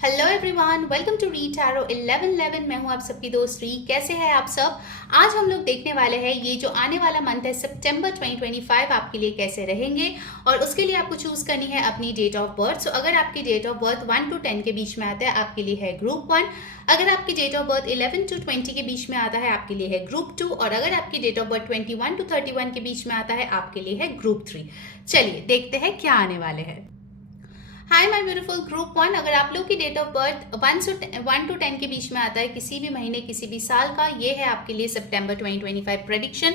Hello everyone, welcome to read tarot 1111। मैं हूं आप सबकी दोस्त री। कैसे हैं आप सब? आज हम लोग देखने वाले हैं ये जो आने वाला मंथ है सितंबर 2025 आपके लिए कैसे रहेंगे, और उसके लिए आपको चूज करनी है अपनी डेट ऑफ बर्थ। सो अगर आपकी डेट ऑफ बर्थ 1 to 10 के बीच में आता है आपके लिए है ग्रुप 1। अगर आपकी डेट ऑफ बर्थ 11 to 20 के बीच में आता है आपके लिए है ग्रुप 2, और अगर आपकी डेट ऑफ बर्थ 21 to 31 के बीच में आता है आपके लिए है ग्रुप 3। चलिए देखते हैं क्या आने वाले हैं। हाय माय ब्यूटीफुल ग्रुप 1, अगर आप लोग की डेट ऑफ बर्थ 1 to 10 के बीच में आता है किसी भी महीने किसी भी साल का, ये है आपके लिए सितंबर 2025 प्रेडिक्शन।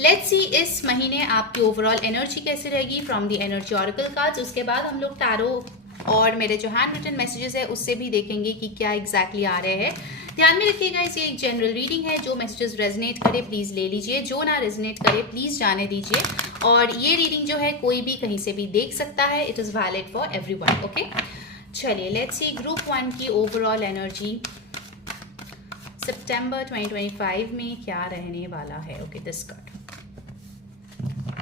लेट्स सी इस महीने आपकी ओवरऑल एनर्जी कैसी रहेगी from the energy oracle cards. उसके बाद हम लोग टैरो और मेरे जो हैंड रिटन मैसेजेस है उससे भी देखेंगे कि क्या एग्जैक्टली आ रहे हैं। ध्यान में रखिएगा, इसे एक जनरल रीडिंग है। जो मैसेजेस रेजनेट करे प्लीज ले लीजिए, जो ना रेजनेट करे प्लीज जाने दीजिए। और ये रीडिंग जो है कोई भी कहीं से भी देख सकता है, it is valid for everyone. Okay, चलिए लेट्स सी ग्रुप 1 की ओवरऑल एनर्जी सितंबर 2025 में क्या रहने वाला है। Okay, this card,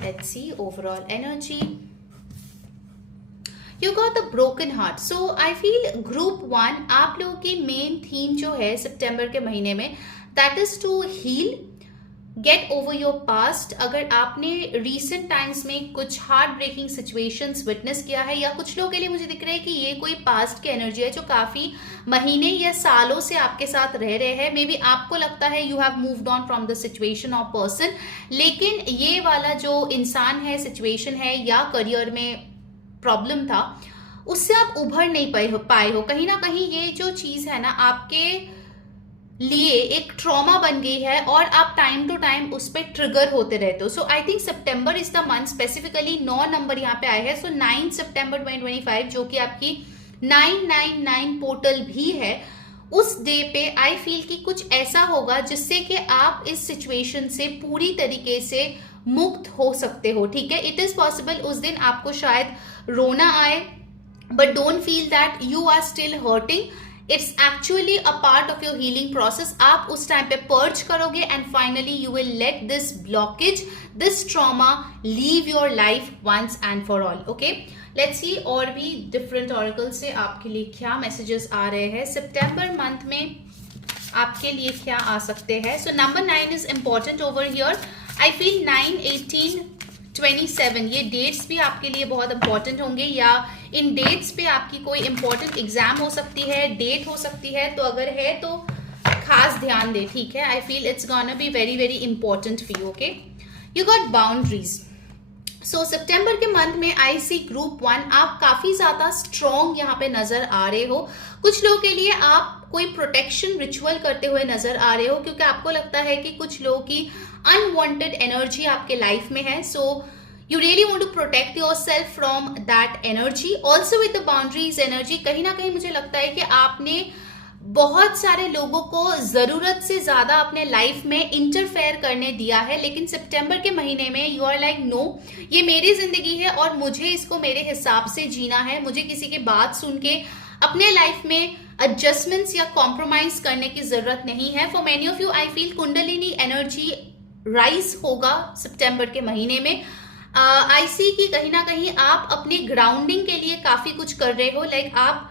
let's see overall energy. You got the broken heart. So I feel group 1 आप लोगों की मेन थीम जो है सितंबर के महीने में, that is to heal, get over your past। अगर आपने recent times में कुछ हार्ट ब्रेकिंग सिचुएशंस विटनेस किया है, या कुछ लोगों के लिए मुझे दिख रहा है कि ये कोई पास्ट की एनर्जी है जो काफी महीने या सालों से आपके साथ रह रहे हैं। मे बी आपको लगता है you have moved on from the situation और पर्सन, लेकिन ये वाला जो इंसान है, सिचुएशन है या करियर में प्रॉब्लम था, उससे आप उभर नहीं पाए हो। कहीं ना कहीं ये जो चीज है ना आपके लिए एक ट्रॉमा बन गई है, और आप टाइम टू टाइम उस पर ट्रिगर होते रहते हो। So I think September is the month, specifically 9 number यहाँ पे आए हैं। सो 9 सितंबर 2025 जो कि आपकी 999 पोर्टल भी है, उस डे पे आई फील कि कुछ ऐसा होगा जिससे कि आप इस सिचुएशन से पूरी तरीके से मुक्त हो सकते हो। ठीक है, इट इज पॉसिबल उस दिन आपको शायद रोना आए, but don't feel that you are still hurting. It's actually a part of your healing process. आप उस टाइम पे पर्च करोगे and finally you will let this blockage, this trauma leave your life once and for all. Okay, let's see और भी different oracle से आपके लिए क्या मैसेजेस आ रहे हैं सितंबर मंथ में, आपके लिए क्या आ सकते हैं। So number 9 is important over here. I feel 9, 18, 27 ये डेट्स भी आपके लिए बहुत इंपॉर्टेंट होंगे, या इन डेट्स पे आपकी कोई इंपॉर्टेंट एग्जाम हो सकती है, डेट हो सकती है। तो अगर है तो खास ध्यान दे, ठीक है। I feel it's gonna be very very important for you. Okay, you got boundaries. So सितंबर के मंथ में आई सी ग्रुप 1 आप काफी ज्यादा स्ट्रॉन्ग यहाँ पे नजर आ रहे हो। कुछ लोगों के लिए आप कोई प्रोटेक्शन रिचुअल करते हुए नजर आ रहे हो, क्योंकि आपको लगता है कि कुछ लोगों की अनवांटेड एनर्जी आपके लाइफ में है। So you really want to protect yourself from that energy. Also with the boundaries energy, कहीं ना कहीं मुझे लगता है कि आपने बहुत सारे लोगों को जरूरत से ज्यादा अपने लाइफ में इंटरफेयर करने दिया है, लेकिन सितंबर के महीने में यू आर लाइक नो, ये मेरी जिंदगी है और मुझे इसको मेरे हिसाब से जीना है। मुझे किसी की बात सुन के अपने लाइफ में एडजस्टमेंट्स या कॉम्प्रोमाइज करने की जरूरत नहीं है। For many of you I feel kundalini energy rise होगा सितंबर के महीने में। आई सी कि कहीं ना कहीं आप अपनी ग्राउंडिंग के लिए काफी कुछ कर रहे हो। लाइक आप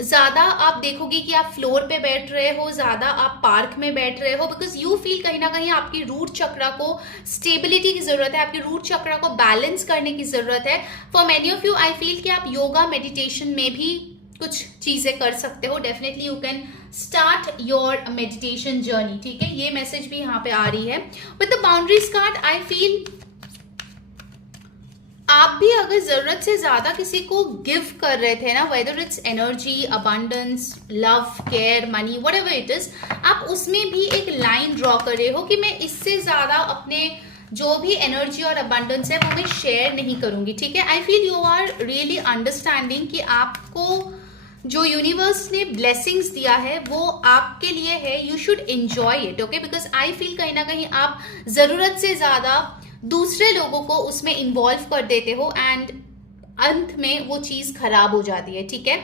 ज्यादा आप देखोगे कि आप फ्लोर पे बैठ रहे हो, ज्यादा आप पार्क में बैठ रहे हो, बिकॉज यू फील कहीं ना कहीं आपकी रूट चक्रा को स्टेबिलिटी की जरूरत है, आपकी रूट चक्रा को बैलेंस करने की जरूरत है। For many of you I feel कि आप योगा मेडिटेशन में भी कुछ चीजें कर सकते हो। Definitely you can start your meditation journey. ठीक है, ये मैसेज भी यहाँ पे आ रही है। With the boundaries card I feel आप भी अगर जरूरत से ज्यादा किसी को गिव कर रहे थे ना, whether it's energy, abundance, love, care, money, whatever it is, आप उसमें भी एक लाइन ड्रॉ कर रहे हो कि मैं इससे ज्यादा अपने जो भी एनर्जी और अबंडेंस है वो मैं शेयर नहीं करूंगी। ठीक है, I feel you are really understanding कि आपको जो यूनिवर्स ने ब्लेसिंग्स दिया है वो आपके लिए है, you should enjoy it. Okay, because I feel कहीं ना कहीं आप जरूरत से ज्यादा दूसरे लोगों को उसमें इन्वॉल्व कर देते हो, एंड अंत में वो चीज खराब हो जाती है, ठीक है।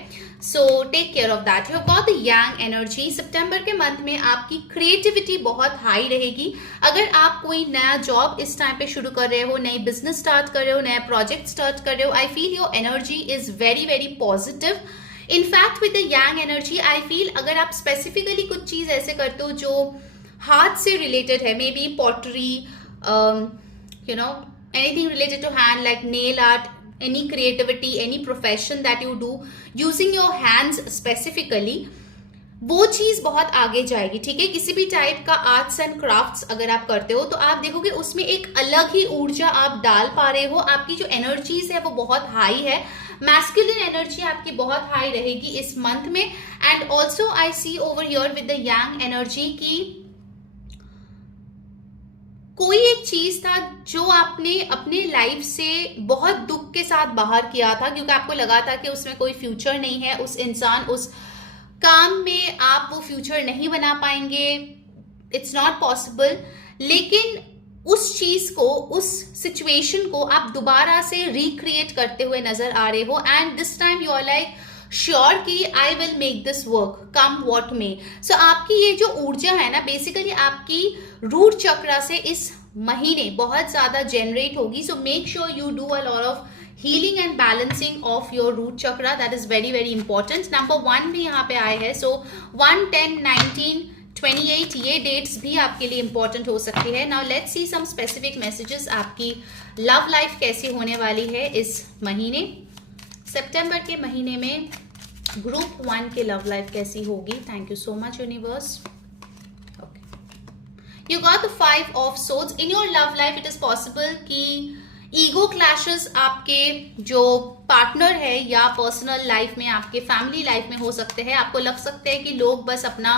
So take care of that. You got the yang energy. सितंबर के मंथ में आपकी क्रिएटिविटी बहुत हाई रहेगी। अगर आप कोई नया जॉब इस टाइम पे शुरू कर रहे हो, नई बिजनेस स्टार्ट कर रहे हो, नया प्रोजेक्ट स्टार्ट कर रहे हो, I feel your energy is very very positive. In fact with the yang energy I feel अगर आप स्पेसिफिकली कुछ चीज ऐसे करते हो जो हाथ से रिलेटेड है, may be pottery, you know anything related to hand like nail art, any creativity, any profession that you do using your hands specifically, वो चीज बहुत आगे जाएगी, ठीक है। किसी भी टाइप का आर्ट्स एंड क्राफ्ट्स अगर आप करते हो तो आप देखोगे उसमें एक अलग ही ऊर्जा आप डाल पा रहे हो। आपकी जो एनर्जीज है वो बहुत हाई है। मैस्कुलिन एनर्जी आपकी बहुत हाई रहेगी इस मंथ में। And also I see over here with the yang energy की कोई एक चीज था जो आपने अपने लाइफ से बहुत दुख के साथ बाहर किया था, क्योंकि आपको लगा था कि उसमें कोई फ्यूचर नहीं है, उस इंसान उस काम में आप वो फ्यूचर नहीं बना पाएंगे, इट्स नॉट पॉसिबल। लेकिन उस चीज को, उस सिचुएशन को आप दोबारा से रिक्रिएट करते हुए नजर आ रहे हो। And this time you are like sure कि I will make this work come what may. So आपकी ये जो ऊर्जा है ना, बेसिकली आपकी रूट चक्र से इस महीने बहुत ज्यादा जनरेट होगी। So make sure you do a lot of healing and balancing of your root chakra, that is very very important. Number 1 भी यहाँ पे आए हैं। सो 1, 10, 19, 28 ये डेट्स भी आपके लिए इंपॉर्टेंट हो सकती है। Now let's see some specific messages. आपकी लव लाइफ कैसी होने वाली है इस महीने, सितंबर के महीने में ग्रुप 1 के लव लाइफ कैसी होगी। Thank you so much universe. Okay, you got the 5 of swords. In your love life it is possible कि ईगो क्लैशेस आपके जो पार्टनर है या पर्सनल लाइफ में, आपके फैमिली लाइफ में हो सकते हैं। आपको लग सकता है कि लोग बस अपना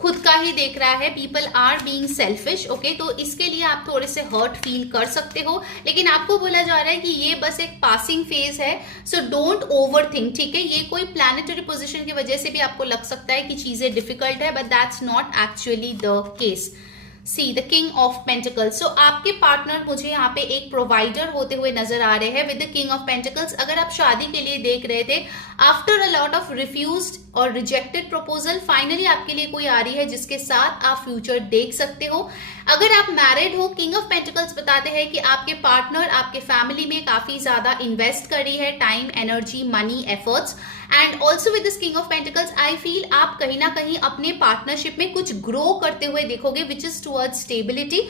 खुद का ही देख रहा है, people are being selfish, okay. तो इसके लिए आप थोड़े से हर्ट फील कर सकते हो, लेकिन आपको बोला जा रहा है कि ये बस एक पासिंग फेज है। सो डोंट ओवर थिंक, ठीक है। ये कोई प्लैनेटरी पोजिशन की वजह से भी आपको लग सकता है कि चीजें डिफिकल्ट है, but that's not actually the case. See the king of pentacles. So आपके पार्टनर मुझे यहाँ पे एक प्रोवाइडर होते हुए नजर आ रहे हैं with the king of pentacles. अगर आप शादी के लिए देख रहे थे, after a lot of refused और रिजेक्टेड प्रपोजल, फाइनली आपके लिए कोई आ रही है जिसके साथ आप फ्यूचर देख सकते हो। अगर आप मैरिड हो, किंग ऑफ पेंटिकल्स बताते हैं कि आपके पार्टनर आपके फैमिली में काफी ज्यादा इन्वेस्ट कर रही है, time, energy, money, efforts. And also with this king of pentacles I feel आप कहीं ना कहीं अपने पार्टनरशिप में कुछ ग्रो करते हुए देखोगे, विच इज टुवर्ड्स स्टेबिलिटी।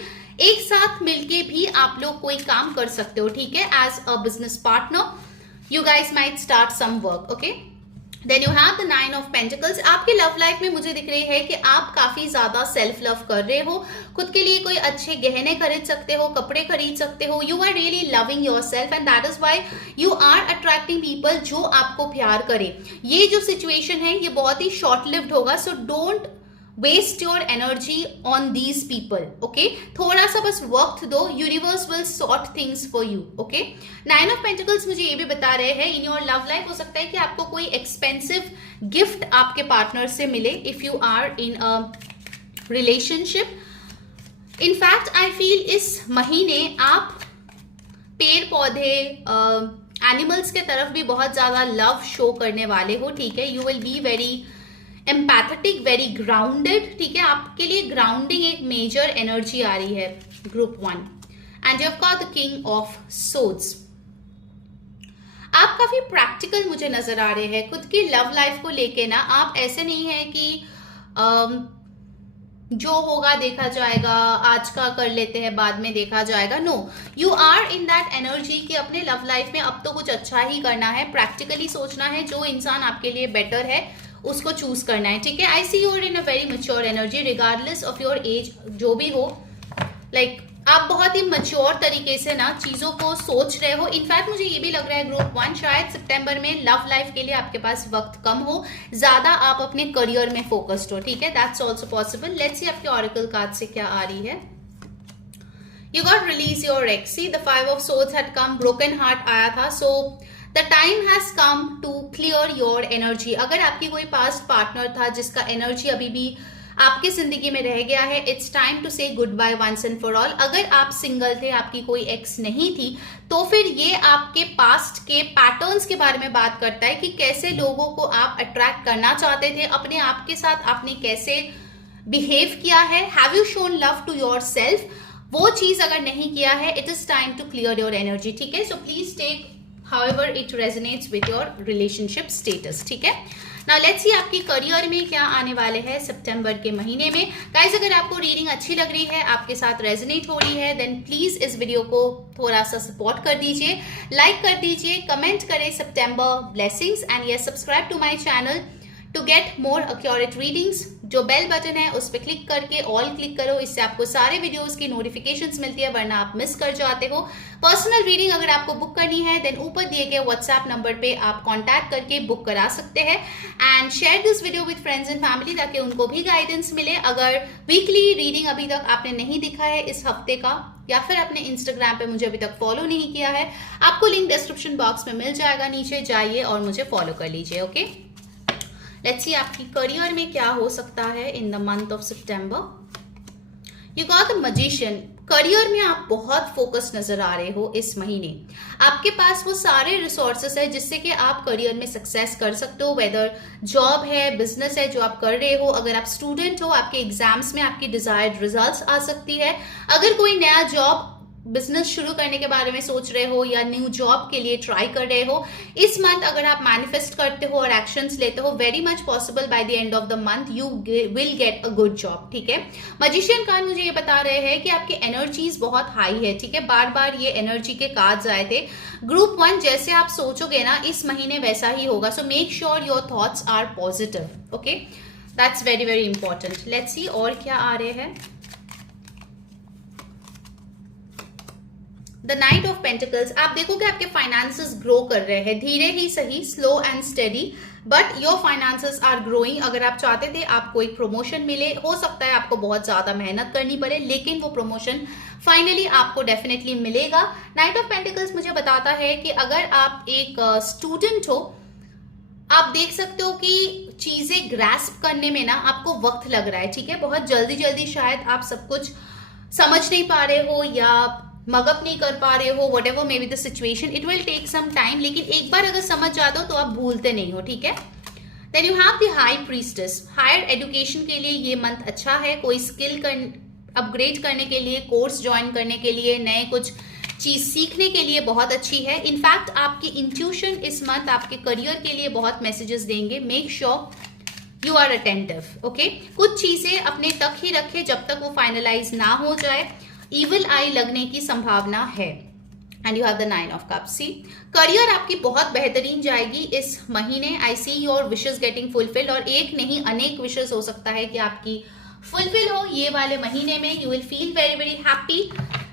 एक साथ मिलके भी आप लोग कोई काम कर सकते हो, ठीक है। As a business partner you guys might start some work, okay. Then you have the 9 of pentacles. आपके लव लाइफ में मुझे दिख रही है कि आप काफी ज्यादा सेल्फ लव कर रहे हो, खुद के लिए कोई अच्छे गहने खरीद सकते हो, कपड़े खरीद सकते हो। You are really loving yourself and that is why you are attracting people जो आपको प्यार करे। ये जो सिचुएशन है ये बहुत ही शॉर्ट लिव्ड होगा, so don't waste your energy on these people, okay. थोड़ा सा बस वक्त दो, universe will sort things for you, okay. 9 of pentacles मुझे ये भी बता रहे हैं इन योर लव लाइफ हो सकता है कि आपको कोई एक्सपेंसिव गिफ्ट आपके पार्टनर से मिले if you are in a relationship. In fact I feel इस महीने आप पेड़ पौधे, एनिमल्स के तरफ भी बहुत ज्यादा लव शो करने वाले हो, ठीक है। You will be very empathetic, very grounded, ठीक है। आपके लिए ग्राउंडिंग एक मेजर एनर्जी आ रही है group 1। And you have got the king of swords. आप काफी प्रैक्टिकल मुझे नजर आ रहे हैं खुद की लव लाइफ को लेके ना। आप ऐसे नहीं है कि जो होगा देखा जाएगा, आज का कर लेते हैं बाद में देखा जाएगा। No, you are in that energy कि अपने लव लाइफ में अब तो कुछ अच्छा ही करना है, प्रैक्टिकली सोचना है, जो इंसान आपके लिए बेटर है उसको चूज करना है, ठीक है। I see you're in a very mature energy regardless of your age, जो भी हो, लाइक आप बहुत ही मैच्योर तरीके से ना चीजों को सोच रहे हो। इनफैक्ट मुझे ये भी लग रहा है ग्रुप 1 शायद सितंबर में लव लाइफ के लिए आपके पास वक्त कम हो, ज्यादा आप अपने करियर में फोकस्ड हो, ठीक है। That's also possible. Let's see आपके ऑरेकल कार्ड से क्या आ रही है। You got release your ex. See the 5 of swords had come, broken heart आया था। So the time has come to clear your energy. अगर आपकी कोई पास्ट पार्टनर था जिसका एनर्जी अभी भी आपके जिंदगी में रह गया है। It's time to say goodbye once and for all. अगर आप सिंगल थे, आपकी कोई एक्स नहीं थी, तो फिर ये आपके पास्ट के पैटर्न्स के बारे में बात करता है कि कैसे लोगों को आप अट्रैक्ट करना चाहते थे, अपने आप के साथ आपने कैसे बिहेव किया है, have you shown love to yourself. वो चीज अगर नहीं किया है, it is time to clear your energy, ठीक है। So please take however it resonates with your relationship status, ठीक है। Now let's see आपकी करियर में क्या आने वाले हैं सितंबर के महीने में। गाइस, अगर आपको रीडिंग अच्छी लग रही है, आपके साथ रेजोनेट हो रही है, देन प्लीज इस वीडियो को थोड़ा सा सपोर्ट कर दीजिए, लाइक कर दीजिए, कमेंट करें September blessings, and yes subscribe to my channel to get more accurate readings. जो बेल बटन है उस पर क्लिक करके ऑल क्लिक करो, इससे आपको सारे वीडियोस की नोटिफिकेशंस मिलती है, वरना आप मिस कर जाते हो। पर्सनल रीडिंग अगर आपको बुक करनी है, देन ऊपर दिए गए व्हाट्सएप नंबर पे आप कांटेक्ट करके बुक करा सकते हैं। And share this video with friends and family, ताकि उनको भी गाइडेंस मिले। अगर वीकली रीडिंग अभी तक आपने नहीं दिखा है इस हफ्ते का, या फिर आपने इंस्टाग्राम पे मुझे अभी तक फॉलो नहीं किया है, आपको लिंक डिस्क्रिप्शन बॉक्स में मिल जाएगा, नीचे जाइए और मुझे फॉलो कर लीजिए, ओके। लेट्स सी आपकी करियर में क्या हो सकता है इन the month of September. You got the magician. Career में आप बहुत फोकस नजर आ रहे हो इस महीने। आपके पास वो सारे रिसोर्सेस है जिससे कि आप करियर में सक्सेस कर सकते हो, वेदर जॉब है, बिजनेस है जो आप कर रहे हो। अगर आप स्टूडेंट हो, आपके एग्जाम्स में आपकी डिजायर्ड रिजल्ट्स आ सकती है। अगर कोई नया जॉब बिजनेस शुरू करने के बारे में सोच रहे हो या न्यू जॉब के लिए ट्राई कर रहे हो, इस मंथ अगर आप मैनिफेस्ट करते हो और एक्शंस लेते हो, very much possible by the end of the month you will get a good job, ठीक है। मैजिशियन कार्ड मुझे ये बता रहे हैं कि आपकी एनर्जीज बहुत हाई है, ठीक है। बार बार ये एनर्जी के कार्ड्स आए थे। ग्रुप 1, जैसे आप सोचोगे ना इस महीने वैसा ही होगा। So make sure your thoughts are positive, okay, that's very very important. Let's see और क्या आ रहे हैं। The knight of pentacles. आप देखोगे आपके फाइनेंसेस ग्रो कर रहे हैं, धीरे ही सही, slow and steady, but your finances are growing. अगर आप चाहते थे आपको एक प्रमोशन मिले, हो सकता है आपको बहुत ज्यादा मेहनत करनी पड़े, लेकिन वो प्रमोशन फाइनली आपको डेफिनेटली मिलेगा। नाइट ऑफ पेंटिकल्स मुझे बताता है कि अगर आप एक स्टूडेंट हो, आप देख सकते हो कि चीजें ग्रास्प करने में ना आपको वक्त लग रहा है, ठीक है। बहुत जल्दी जल्दी शायद आप सब कुछ समझ नहीं पा रहे हो या मगअप नहीं कर पा रहे हो, whatever may be the situation, it will take some time, लेकिन एक बार अगर समझ जाते हो तो आप भूलते नहीं हो, ठीक है। Then you have the high priestess. Higher education के लिए ये मंथ अच्छा है। कोई स्किल अपग्रेड करने के लिए, कोर्स ज्वाइन करने के लिए, नए कुछ चीज सीखने के लिए बहुत अच्छी है। इनफैक्ट आपकी इंट्यूशन इस मंथ आपके करियर के लिए बहुत मैसेजेस देंगे। Make sure you are attentive, okay. कुछ चीजें अपने तक ही रखे जब तक वो फाइनलाइज ना हो जाए। इविल आई लगने की संभावना है। And you have the 9 of cups. See, career आपकी बहुत बेहतरीन जाएगी इस महीने। I see your wishes getting fulfilled, और एक नहीं अनेक विशेस हो सकता है कि आपकी फुलफिल हो ये वाले महीने में। You will feel very very happy.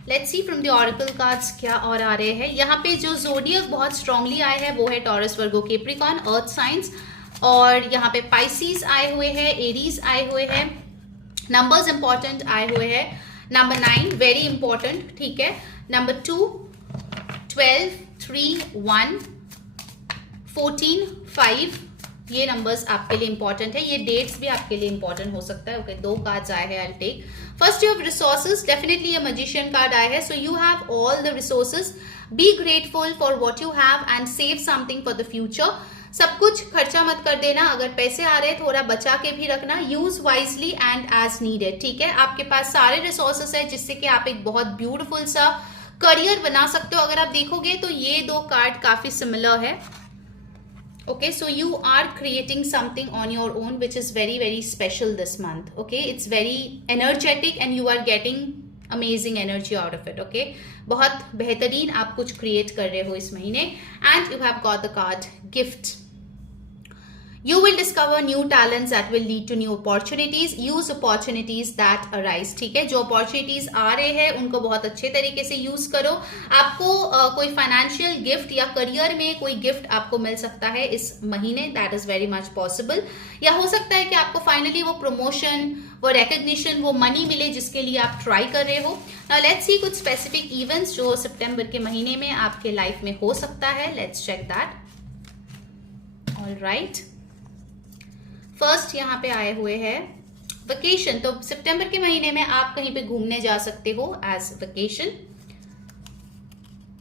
Let's see from the oracle cards क्या और आ रहे हैं। यहाँ पे जो जोडियक बहुत स्ट्रांगली आए हैं वो है टॉरस, वर्गो, कैप्रिकॉर्न, अर्थ साइंस, और यहाँ पे पाइसीज आए हुए हैं, एरीज आए हुए हैं। नंबर्स इंपॉर्टेंट आए हुए हैं। नंबर 9 वेरी इंपॉर्टेंट, ठीक है। नंबर 2, 12, 3, 1, 14, 5, ये नंबर्स आपके लिए इंपॉर्टेंट है। ये डेट्स भी आपके लिए इंपॉर्टेंट हो सकता है, ओके। 2 कार्ड्स आए हैं, I take. First you have resources, definitely ये मैजिशियन कार्ड आया है। So you have all the resources, be grateful for what you have and save something for the future. सब कुछ खर्चा मत कर देना, अगर पैसे आ रहे हैं थोड़ा बचा के भी रखना। Use wisely and as needed, ठीक है। आपके पास सारे रिसोर्सेस है जिससे कि आप एक बहुत ब्यूटीफुल सा करियर बना सकते हो। अगर आप देखोगे तो ये 2 कार्ड काफी सिमिलर है, okay. So you are creating something on your own which is very very special this month, okay. It's very energetic and you are getting amazing energy out of it, okay. बहुत बेहतरीन आप कुछ create कर रहे हो इस महीने। And you have got the card gift. You will discover new talents that will lead to new opportunities. Use opportunities that arise, ठीक है। जो opportunities आ रहे हैं उनको बहुत अच्छे तरीके से यूज करो। आपको कोई फाइनेंशियल गिफ्ट या करियर में कोई गिफ्ट आपको मिल सकता है इस महीने, that is very much possible. या हो सकता है कि आपको फाइनली वो प्रमोशन, वो रिकग्निशन, वो मनी मिले जिसके लिए आप ट्राई कर रहे हो। नाउ लेट्स सी कुछ स्पेसिफिक इवेंट्स जो सितंबर के महीने में आपके लाइफ में हो सकता है। Let's check that. All right, first यहाँ पे आए हुए हैं वेकेशन, तो सितंबर के महीने में आप कहीं पे घूमने जा सकते हो as vacation.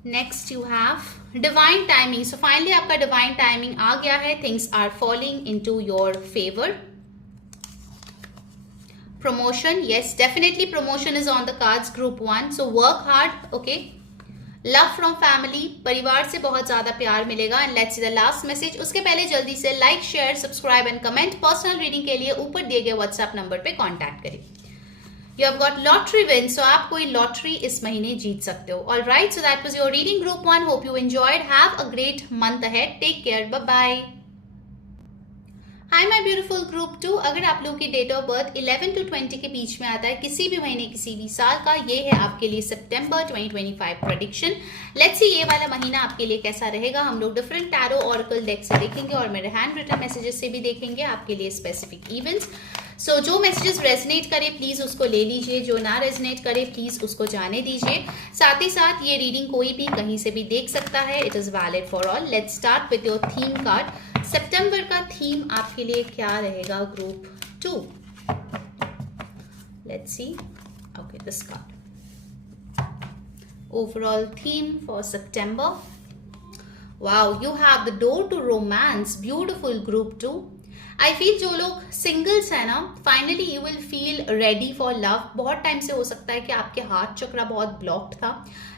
Next you have divine timing. So finally आपका डिवाइन टाइमिंग आ गया है, things are falling into your favour. Promotion, yes, definitely promotion is on the cards, group 1, so work hard, okay. Love from family, परिवार से बहुत ज्यादा प्यार मिलेगा। And let's see the last message. उसके पहले जल्दी से like, share, subscribe and comment. Personal reading के लिए ऊपर दिए गए व्हाट्सएप नंबर पे कांटेक्ट करें। You have got lottery win, so आप कोई लॉटरी इस महीने जीत सकते हो। All right, so that was your reading group 1। Hope you enjoyed. Have a great month ahead. Take care, bye bye. Hi my beautiful group 2, अगर आप लोगों की डेट ऑफ बर्थ 11 to 20 के बीच में आता है, किसी भी महीने किसी भी साल का, ये है आपके लिए सितंबर 2025 प्रेडिक्शन। लेट्स सी ये वाला महीना आपके लिए कैसा रहेगा। हम लोग डिफरेंट टैरो ऑरेकल डेक से देखेंगे और मेरे हैंड रिटन मैसेजेस से भी देखेंगे आपके लिए स्पेसिफिक इवेंट्स। सो जो मैसेजेस रेजनेट करे प्लीज उसको ले लीजिए, जो ना रेजनेट करे प्लीज उसको जाने दीजिए। साथ ही साथ ये रीडिंग कोई भी कहीं से भी देख सकता है, it is valid for all. Let's start with your theme card. सितंबर का थीम आपके लिए क्या रहेगा group 2? Let's see, okay, this card. Overall theme for September, wow, you have the door to romance, beautiful group 2। I feel जो लोग singles है ना, finally you will feel ready for love. बहुत टाइम से हो सकता है कि आपके हार्ट चक्रा बहुत ब्लॉक्ड था,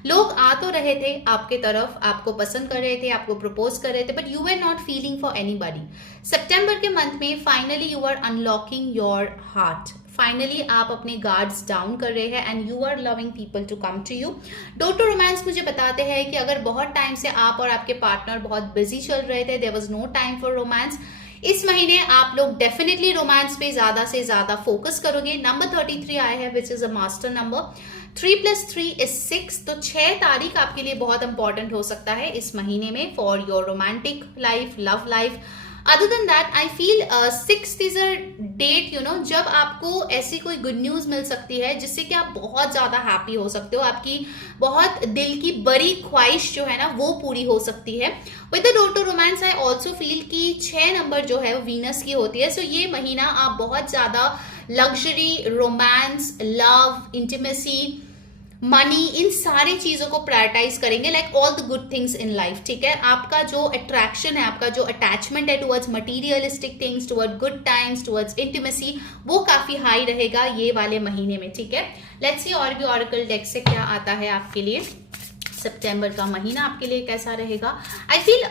लोग आ तो रहे थे आपके तरफ, आपको पसंद कर रहे थे, आपको प्रपोज कर रहे थे, but you were not feeling for anybody. सितंबर के मंथ में finally you are unlocking your heart. Finally आप अपने गार्ड्स डाउन कर रहे हैं and you are loving people to come to you. Door to romance मुझे बताते हैं कि अगर बहुत टाइम से आप और आपके पार्टनर बहुत बिजी चल रहे थे, there was no time for romance, इस महीने आप लोग डेफिनेटली रोमांस पे ज्यादा से ज्यादा फोकस करोगे। नंबर 33 आया है विच is a master number. 3 + 3 is 6, तो 6 तारीख आपके लिए बहुत इंपॉर्टेंट हो सकता है इस महीने में for your romantic life, love life. Other than that I feel 6th is a date, you know, जब आपको ऐसी कोई गुड न्यूज मिल सकती है जिससे कि आप बहुत ज्यादा हैप्पी हो सकते हो, आपकी बहुत दिल की बड़ी ख्वाहिश जो है ना वो पूरी हो सकती है। With the door to romance I also feel कि 6 नंबर जो है वो वीनस की होती है। सो ये महीना आप बहुत ज्यादा luxury, romance, love, intimacy, money, इन सारी चीजों को प्रायोरिटाइज करेंगे, like all the good things in life. ठीक है, आपका जो अट्रैक्शन है, आपका जो अटैचमेंट है towards materialistic things, toward good times, towards intimacy, वो काफी हाई रहेगा ये वाले महीने में। ठीक है, लेट्स सी और भी ऑरेकल डेक से क्या आता है आपके लिए। सितंबर का महीना आपके लिए कैसा रहेगा। I feel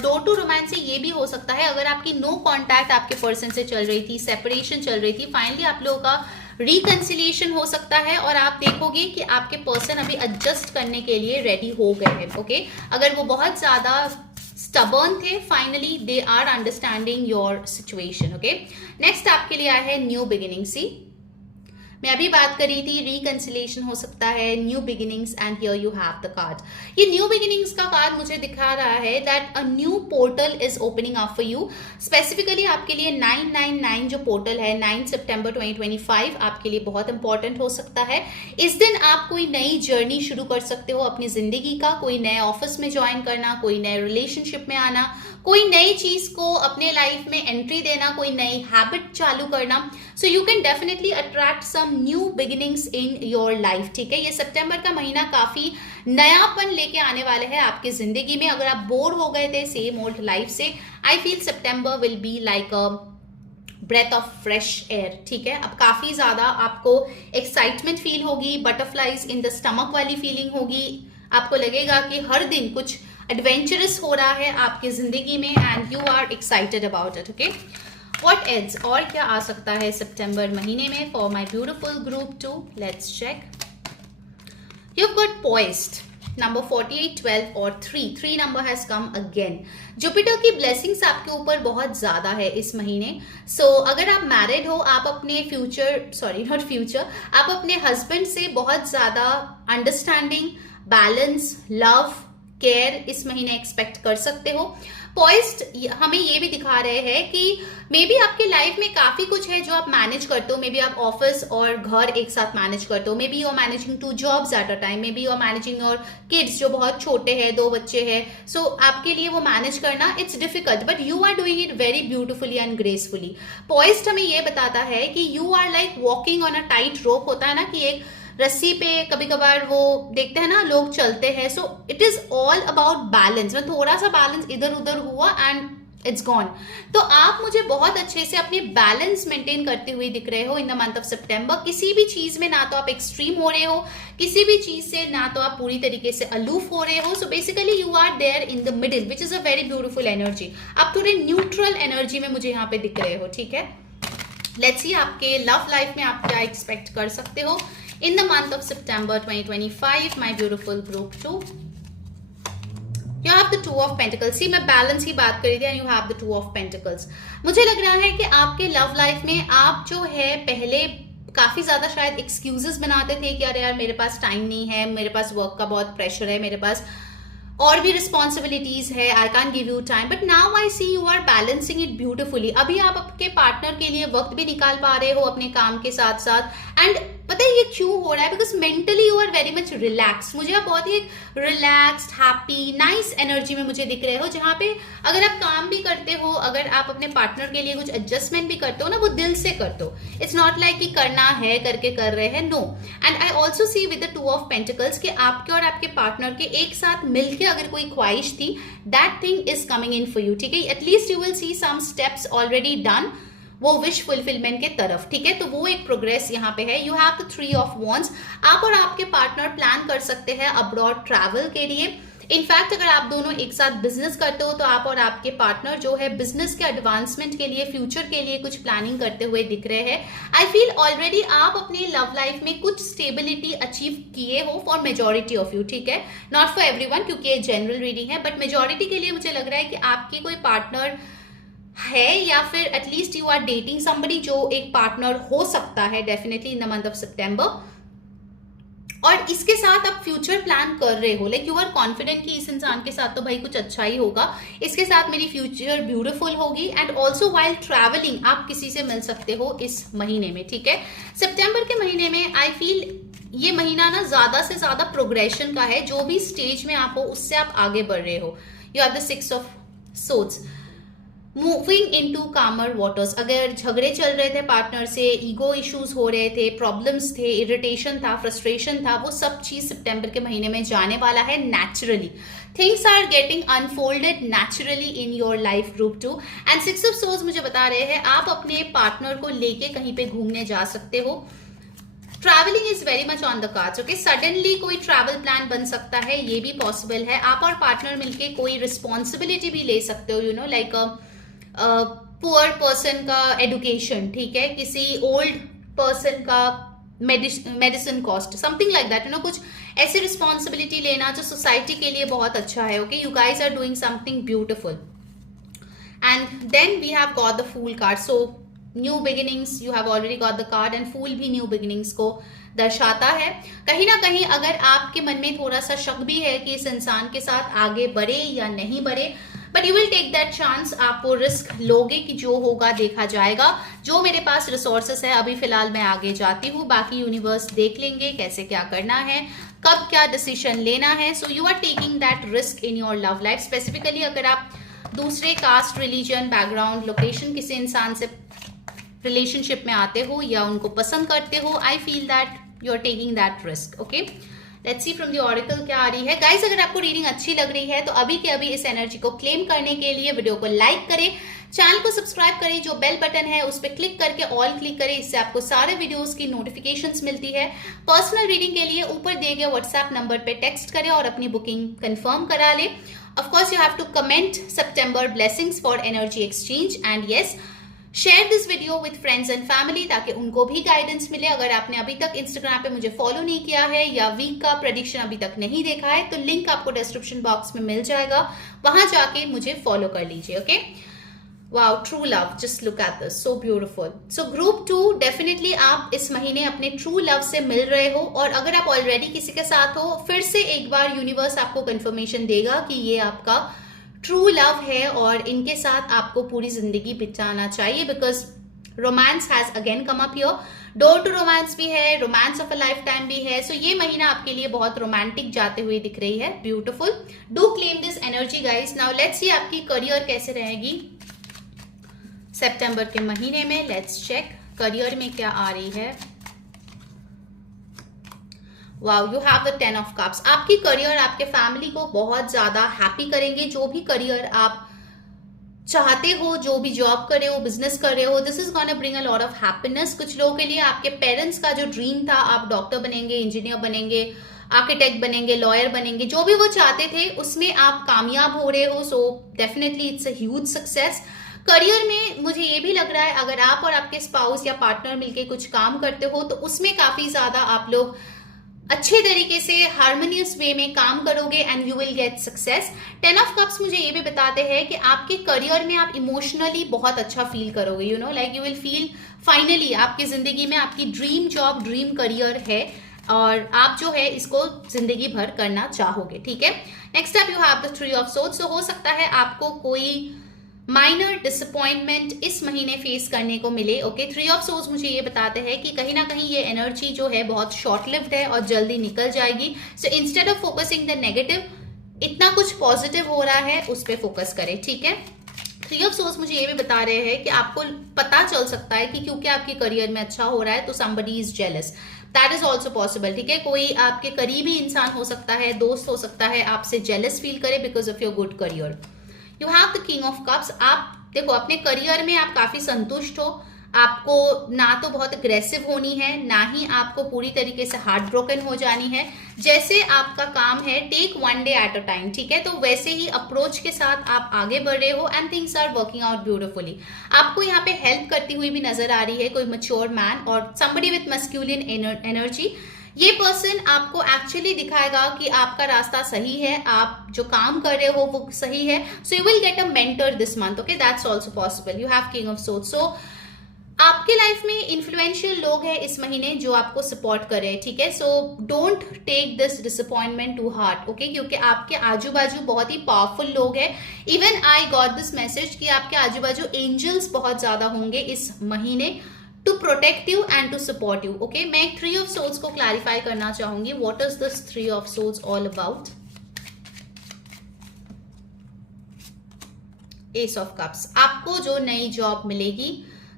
door to romance से ये भी हो सकता है, अगर आपकी नो कॉन्टैक्ट आपके पर्सन से चल रही थी, सेपरेशन चल रही थी, फाइनली आप लोगों का रिकंसिलिएशन हो सकता है और आप देखोगे कि आपके पर्सन अभी एडजस्ट करने के लिए रेडी हो गए हैं। ओके, अगर वो बहुत ज्यादा स्टबर्न थे, finally they are understanding your situation. Okay, next आपके लिए आया है न्यू बिगिनिंग। सी, मैं अभी बात कर रही थी रिकंसिलिएशन हो सकता है, new beginnings, and here you have the card. ये न्यू बिगिनिंग्स का कार्ड मुझे दिखा रहा है that a new portal is opening up for you. Specifically आपके लिए 999 जो पोर्टल है, 9 सितंबर 2025 आपके लिए बहुत इंपॉर्टेंट हो सकता है। इस दिन आप कोई नई जर्नी शुरू कर सकते हो अपनी जिंदगी का, कोई नए ऑफिस में ज्वाइन करना, कोई नए रिलेशनशिप में आना, कोई नई चीज को अपने लाइफ में एंट्री देना, कोई नई हैबिट चालू करना। So you can definitely attract some new beginnings in your life. ठीक है, ये सितंबर का महीना काफी नयापन लेके आने वाले हैं आपकी जिंदगी में। अगर आप बोर हो गए थे सेम ओल्ड लाइफ से, I feel September will be like a breath of fresh air. ठीक है, अब काफी ज्यादा आपको एक्साइटमेंट फील होगी, बटरफ्लाइज इन द स्टमक वाली फीलिंग होगी, आपको लगेगा कि हर दिन कुछ एडवेंचरस हो रहा है आपकी जिंदगी में and you are excited about it. Okay, what else, और क्या आ सकता है सितंबर महीने में for my beautiful group 2? Let's check. You have got poised, number 48, 12 और 3 number has come again. Jupiter की ब्लेसिंग्स आपके ऊपर बहुत ज्यादा है इस महीने। सो अगर आप मैरिड हो, आप अपने आप अपने हस्बैंड से बहुत ज्यादा अंडरस्टैंडिंग, बैलेंस, लव, केयर इस महीने एक्सपेक्ट कर सकते हो। पॉइस्ट हमें ये भी दिखा रहे हैं कि मे बी आपके लाइफ में काफी कुछ है जो आप मैनेज करते हो। मे बी आप ऑफिस और घर एक साथ मैनेज करते हो। May be you are managing 2 jobs at a time. May be you are managing your kids जो बहुत छोटे हैं, 2 बच्चे हैं। सो आपके लिए वो मैनेज करना it's difficult, but you are doing it very beautifully and gracefully. Poised हमें ये बताता है कि you are like walking on a tightrope. होता है ना कि एक रस्सी पे कभी कभार वो देखते हैं ना लोग चलते हैं। So it is all about balance. में थोड़ा सा बैलेंस इधर उधर हुआ एंड इट्स गॉन। तो आप मुझे बहुत अच्छे से अपने बैलेंस मेंटेन करते हुए दिख रहे हो इन द मंथ ऑफ सितंबर। किसी भी चीज में ना तो आप एक्सट्रीम हो रहे हो, किसी भी चीज से ना तो आप पूरी तरीके से अलूफ हो रहे हो। So basically you are there in the middle, which is a very beautiful energy. आप थोड़े न्यूट्रल एनर्जी में मुझे यहाँ पे दिख रहे हो, ठीक है। लेट्स सी आपके लव लाइफ में आप क्या एक्सपेक्ट कर सकते हो in the month of September 2025, my beautiful group 2. You have the 2 of Pentacles. See, मैं बैलेंस की बात कर रही थी and you have the 2 of Pentacles. मुझे लग रहा है कि आपके लव लाइफ में आप जो है पहले काफी ज्यादा शायद एक्सक्यूजेस बनाते थे कि अरे यार मेरे पास टाइम नहीं है, मेरे पास वर्क का बहुत प्रेशर है, मेरे पास और भी रिस्पॉन्सिबिलिटीज है, I can give you time. But now I see you are balancing it beautifully. अभी आप आपके पार्टनर के लिए वक्त भी निकाल पा रहे हो अपने काम के साथ साथ। एंड पता है ये क्यों हो रहा है? Because mentally you are very much relax. मुझे आप बहुत ही एक रिलैक्स्ड, हैप्पी, नाइस एनर्जी में मुझे दिख रहे हो, जहाँ पे अगर आप काम भी करते हो, अगर आप अपने पार्टनर के लिए कुछ एडजस्टमेंट भी करते हो ना, वो दिल से करते हो। इट्स नॉट लाइक कि करना है करके कर रहे हैं, no. And I also see with the 2 of pentacles कि आपके और आपके पार्टनर के एक साथ मिलकर अगर कोई ख्वाहिश थी, that thing is coming in for you, ठीक है। At least you will see some steps already done वो विश फुलफिलमेंट के तरफ, ठीक है। तो वो एक प्रोग्रेस यहाँ पे है। You have the 3 of wands. आप और आपके पार्टनर प्लान कर सकते हैं अब्रॉड ट्रैवल के लिए। इनफैक्ट अगर आप दोनों एक साथ बिजनेस करते हो तो आप और आपके पार्टनर जो है बिजनेस के एडवांसमेंट के लिए, फ्यूचर के लिए कुछ प्लानिंग करते हुए दिख रहे हैं। आई फील ऑलरेडी आप अपने लव लाइफ में कुछ स्टेबिलिटी अचीव किए हो फॉर मेजोरिटी ऑफ यू, ठीक है। नॉट फॉर एवरीवन, क्योंकि ये जनरल रीडिंग है, बट मेजोरिटी के लिए मुझे लग रहा है कि आपकी कोई पार्टनर है या फिर at least you are dating somebody जो एक पार्टनर हो सकता है definitely in the month of September. और इसके साथ आप फ्यूचर प्लान कर रहे हो, लाइक यू आर कॉन्फिडेंट कि इस इंसान के साथ तो भाई कुछ अच्छा ही होगा, इसके साथ मेरी फ्यूचर ब्यूटीफुल होगी। एंड ऑल्सो वाइल ट्रैवलिंग आप किसी से मिल सकते हो इस महीने में, ठीक है। सितंबर के महीने में आई फील ये महीना ना ज्यादा से ज्यादा प्रोग्रेशन का है। जो भी स्टेज में आप हो उससे आप आगे बढ़ रहे हो। You have the 6 of swords, moving into कामर वाटर्स। अगर झगड़े चल रहे थे पार्टनर से, ईगो इश्यूज हो रहे थे, प्रॉब्लम्स थे, इरिटेशन था, फ्रस्ट्रेशन था, वो सब चीज सितंबर के महीने में जाने वाला है naturally. Things are getting unfolded naturally in your life group 2। एंड 6 ऑफ सोर्ड्स मुझे बता रहे हैं आप अपने पार्टनर को लेके कहीं पे घूमने जा सकते हो। Travelling is very much on the cards, okay. Suddenly कोई ट्रैवल प्लान बन सकता है, ये भी पॉसिबल है। आप और पार्टनर मिलके कोई रिस्पॉन्सिबिलिटी भी ले सकते हो, you know, like poor person का एडुकेशन, ठीक है, किसी ओल्ड पर्सन का medicine cost, something like that, you know, कुछ ऐसी रिस्पॉन्सिबिलिटी लेना जो सोसाइटी के लिए बहुत अच्छा है, okay. You guys are doing something beautiful. And then we have got the fool card. So new beginnings, you have already got the card and fool भी न्यू बिगिनिंग्स को दर्शाता है। कहीं ना कहीं अगर आपके मन में थोड़ा सा शक भी है कि इस इंसान के साथ आगे बढ़े या नहीं बढ़े, but you will take that chance. आप वो रिस्क लोगे कि जो होगा देखा जाएगा। जो मेरे पास रिसोर्सेस है अभी फिलहाल मैं आगे जाती हूँ, बाकी यूनिवर्स देख लेंगे कैसे क्या करना है, कब क्या डिसीजन लेना है। So you are taking that risk in your love life. Specifically अगर आप दूसरे कास्ट, रिलीजन, बैकग्राउंड, लोकेशन किसी इंसान से रिलेशनशिप में आते हो या उनको पसंद करते हो, I feel that you are taking that risk, okay. Let's see from the oracle क्या आ रही है। गाइस अगर आपको रीडिंग अच्छी लग रही है तो अभी के अभी इस एनर्जी को क्लेम करने के लिए वीडियो को लाइक करें, चैनल को सब्सक्राइब करें, जो बेल बटन है उस पर क्लिक करके ऑल क्लिक करें, इससे आपको सारे वीडियोस की नोटिफिकेशंस मिलती है। पर्सनल रीडिंग के लिए ऊपर दिए गए व्हाट्सएप नंबर पे टेक्स्ट करें और अपनी बुकिंग कंफर्म करा लें। Of course you have to comment September blessings for energy exchange and yes, share this video with friends and family ताकि उनको भी गाइडेंस मिले। अगर आपने अभी तक इंस्टाग्राम पे मुझे फॉलो नहीं किया है या वीक का प्रेडिक्शन अभी तक नहीं देखा है तो लिंक आपको डिस्क्रिप्शन बॉक्स में मिल जाएगा, वहां जाके मुझे फॉलो कर लीजिए, okay. Wow, true love, just look at this, so beautiful. So group 2 definitely आप इस महीने अपने ट्रू लव से मिल रहे हो, और अगर आप ऑलरेडी किसी के साथ हो फिर से एक बार यूनिवर्स आपको कंफर्मेशन देगा कि ये आपका ट्रू लव है और इनके साथ आपको पूरी जिंदगी बिताना चाहिए, because romance has again come up here. Door to romance भी है, romance of a lifetime भी है। सो ये महीना आपके लिए बहुत रोमांटिक जाते हुए दिख रही है। Beautiful, do claim this energy guys. Now let's सी आपकी करियर कैसे रहेगी सितंबर के महीने में। लेट्स चेक करियर में क्या आ रही है। Wow, you have the 10 of cups. आपकी करियर आपके फैमिली को बहुत ज्यादा हैप्पी करेंगे। जो भी करियर आप चाहते हो, जो भी जॉब कर रहे हो, बिजनेस कर रहे हो, this is gonna bring a lot of happiness. कुछ लोगों के लिए आपके पेरेंट्स का जो ड्रीम था, आप डॉक्टर बनेंगे, इंजीनियर बनेंगे, आर्किटेक्ट बनेंगे, लॉयर बनेंगे, जो भी वो चाहते थे उसमें आप कामयाब हो रहे हो। So definitely it's a huge success. Career में मुझे ये भी लग रहा है अगर आप और आपके स्पाउस या पार्टनर मिलके कुछ काम करते हो तो उसमें काफी ज्यादा आप लोग अच्छे तरीके से हार्मोनियस वे में काम करोगे and you will get success. 10 of cups मुझे ये भी बताते हैं कि आपके करियर में आप इमोशनली बहुत अच्छा फील करोगे। You know, like you will feel finally आपकी जिंदगी में आपकी ड्रीम जॉब, ड्रीम करियर है और आप जो है इसको जिंदगी भर करना चाहोगे। ठीक है, next up you have the 3 of swords. हो सकता है आपको कोई माइनर डिसअपॉइंटमेंट इस महीने फेस करने को मिले। ओके, 3 ऑफ सोर्ड्स मुझे ये बताते हैं कि कहीं ना कहीं ये एनर्जी जो है बहुत शॉर्ट लिव्ड है और जल्दी निकल जाएगी। So instead of focusing the negative, इतना कुछ पॉजिटिव हो रहा है उस पर फोकस करें। ठीक है, 3 ऑफ सोर्ड्स मुझे ये भी बता रहे हैं कि आपको पता चल सकता है कि क्योंकि आपके करियर में अच्छा हो रहा है तो somebody is jealous, that is also possible. ठीक है, कोई आपके करीबी इंसान हो सकता है, दोस्त हो सकता है, आपसे जेलस फील करे because of your good career. You have the king of cups. आप देखो अपने करियर में आप काफी संतुष्ट हो। आपको ना तो बहुत अग्रेसिव होनी है, ना ही आपको पूरी तरीके से हार्ट ब्रोकन हो जानी है। जैसे आपका काम है, take one day at a time. ठीक है, तो वैसे ही अप्रोच के साथ आप आगे बढ़ रहे हो and things are working out beautifully. आपको यहाँ पे हेल्प करती हुई भी नजर आ रही है कोई मैच्योर मैन और समबडी विथ मस्क्यूलिन एनर्जी। ये पर्सन आपको एक्चुअली दिखाएगा कि आपका रास्ता सही है, आप जो काम कर रहे हो वो सही है। So you will get a mentor this month. Okay, that's also possible. You have king of swords. So आपके लाइफ में इन्फ्लुएंशियल लोग हैं इस महीने जो आपको सपोर्ट कर रहे हैं। ठीक है, so don't take this disappointment to heart. Okay, क्योंकि आपके आजू बाजू बहुत ही पावरफुल लोग हैं। Even I got this message कि आपके आजू बाजू एंजल्स बहुत ज्यादा होंगे इस महीने to protect you and to support you. Okay, मैं 3 ऑफ सोर्ड्स को क्लैरिफाई करना चाहूंगी। What is this 3 of swords all about? Ace of cups. आपको जो नई जॉब मिलेगी,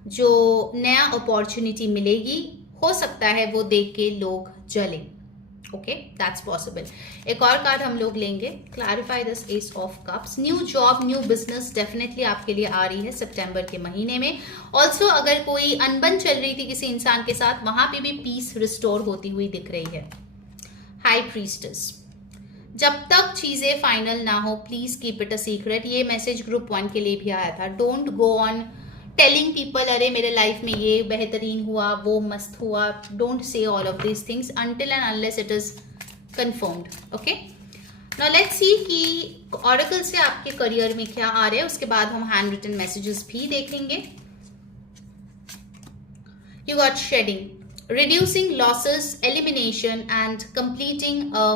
जो नया अपॉर्चुनिटी मिलेगी, हो सकता है वो देख के लोग जले। Okay, that's possible. एक और कार्ड हम लोग लेंगे। Clarify this S of cups. New job, new business definitely आपके लिए आ रही है सितंबर के महीने में। ऑल्सो अगर कोई अनबन चल रही थी किसी इंसान के साथ, वहां पे भी पीस रिस्टोर होती हुई दिख रही है। High priestess. जब तक चीजें फाइनल ना हो please keep it a secret. ये मैसेज ग्रुप 1 के लिए भी आया था। Don't go on telling people अरे मेरे लाइफ में ये बेहतरीन हुआ, वो मस्त हुआ। Don't say all of these things until and unless it is confirmed. Okay, now let's see कि ऑरेकल से आपके करियर में क्या आ रहा है। उसके बाद हम हैंड रिटन मैसेजेस भी देखेंगे। You got shedding, reducing losses, elimination and completing a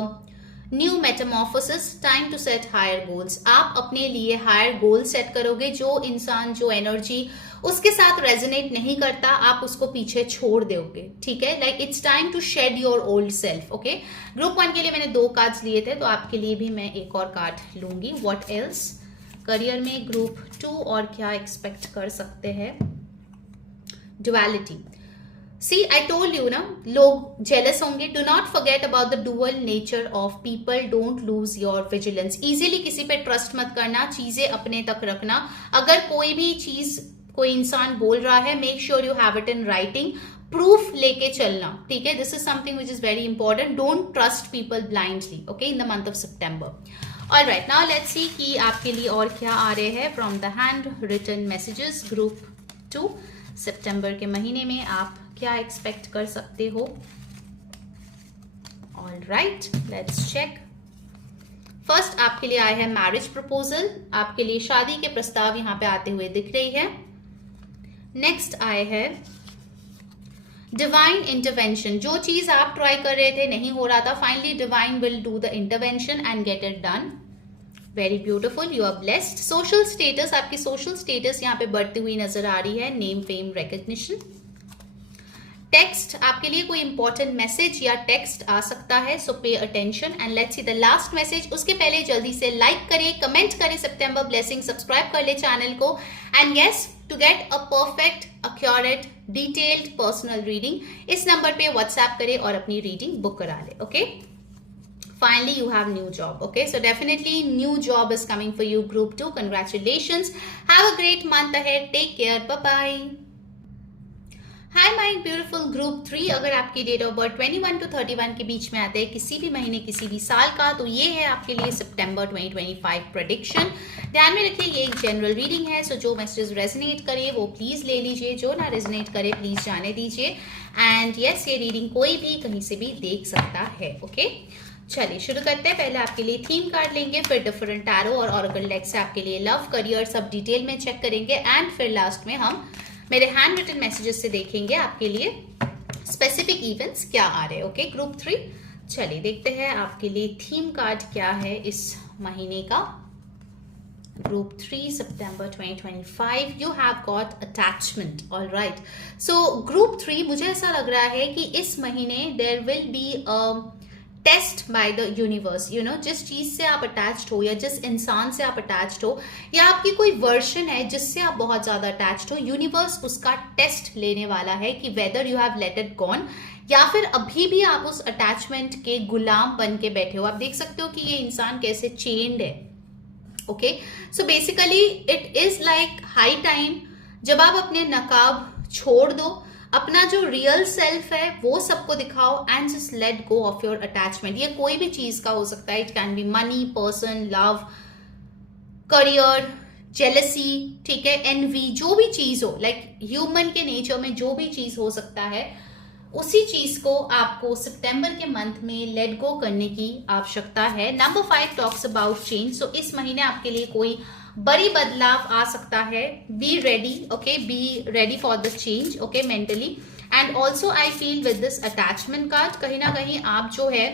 new metamorphosis. Time to set higher goals. आप अपने लिए हायर गोल सेट करोगे। जो इंसान, जो एनर्जी उसके साथ रेजोनेट नहीं करता, आप उसको पीछे छोड़ दोगे। ठीक है, like it's time to shed your old self. Okay, group 1 के लिए मैंने 2 कार्ड्स लिए थे, तो आपके लिए भी मैं एक और कार्ड लूंगी। What else? करियर में ग्रुप 2 और क्या एक्सपेक्ट कर सकते हैं? Duality. See, I told you ना, लोग जेलस होंगे। Do not forget about the dual nature of people. Don't lose your vigilance. Easily किसी पे ट्रस्ट मत करना, चीजें अपने तक रखना। अगर कोई भी चीज कोई इंसान बोल रहा है, make sure you have it in writing, proof लेके चलना। ठीक है, this is something which is very important. Don't trust people blindly. Okay, in the month of September. Alright, now let's see कि आपके लिए और क्या आ रहे हैं from the handwritten messages. Group 2 सितंबर के महीने में आप क्या एक्सपेक्ट कर सकते हो? All right, let's check. First आपके लिए आया है मैरिज प्रपोजल। आपके लिए शादी के प्रस्ताव यहां पे आते हुए दिख रही है। नेक्स्ट आए है डिवाइन इंटरवेंशन। जो चीज आप ट्राई कर रहे थे नहीं हो रहा था, finally divine will do the intervention and get it done. Very beautiful, you are blessed. Social status, आपकी सोशल स्टेटस यहाँ पे बढ़ती हुई नजर आ रही है, नेम फेम रिकग्निशन। टेक्स्ट, आपके लिए कोई इंपॉर्टेंट मैसेज या टेक्स्ट आ सकता है, so pay attention and let's see the last message. उसके पहले जल्दी से लाइक करें, कमेंट करें सितंबर ब्लेसिंग, सब्सक्राइब कर ले चैनल को, and yes, to get a perfect, accurate, detailed personal reading इस नंबर पे व्हाट्सएप करें और अपनी रीडिंग बुक करा ले। Okay, finally you have new job. Okay, so definitely new job is coming for you, group 2. Congratulations, have a great month ahead, take care, bye bye. Hi my beautiful group 3, अगर आपकी date of birth 21 to 31 के बीच में आते हैं, किसी भी महीने किसी भी साल का, तो ये है आपके लिए सितंबर 2025 प्रेडिक्शन। ध्यान में रखिए ये एक जनरल रीडिंग है, सो जो मैसेजेस रेजोनेट करे वो प्लीज ले लीजिए, जो ना रेजोनेट करे प्लीज जाने दीजिए। एंड यस, ये रीडिंग कोई भी कहीं से भी देख सकता है। ओके, चलिए शुरू करते हैं। पहले आपके लिए थीम कार्ड लेंगे, फिर डिफरेंट टैरो और ऑरेकल डेक से आपके लिए लव, करियर सब डिटेल में चेक करेंगे, एंड फिर लास्ट में हम मेरे हैंड रिटन मैसेजेस से देखेंगे आपके लिए स्पेसिफिक इवेंट्स क्या आ रहे हैं। ओके ग्रुप 3, चलिए देखते हैं आपके लिए थीम कार्ड क्या है इस महीने का। Group 3 September 2025, you have got attachment. All right, so group 3, मुझे ऐसा लग रहा है कि इस महीने there will be test by the universe. You know, जिस चीज से आप अटैच्ड हो या जिस इंसान से आप अटैच्ड हो या आपकी कोई वर्जन है जिससे आप बहुत ज्यादा अटैच्ड हो, यूनिवर्स उसका टेस्ट लेने वाला है कि whether you have let it gone या फिर अभी भी आप उस अटैचमेंट के गुलाम बन के बैठे हो। आप देख सकते हो कि ये इंसान कैसे चेन्ड है। Okay, so basically it is like high time जब आप अपने नकाब छोड़ दो, अपना जो रियल सेल्फ है वो सबको दिखाओ, and just let go of your attachment. ये कोई भी चीज का हो सकता है, it can be money, person, love, career, jealousy, ठीक है, एनवी, जो भी चीज हो, लाइक ह्यूमन के नेचर में जो भी चीज हो सकता है, उसी चीज को आपको सितंबर के मंथ में लेट गो करने की आवश्यकता है। नंबर 5 टॉक्स अबाउट चेंज, सो इस महीने आपके लिए कोई बड़ी बदलाव आ सकता है। Be ready, okay, be ready for the change, okay, mentally. And also I feel with this attachment card, कहीं ना कहीं आप जो है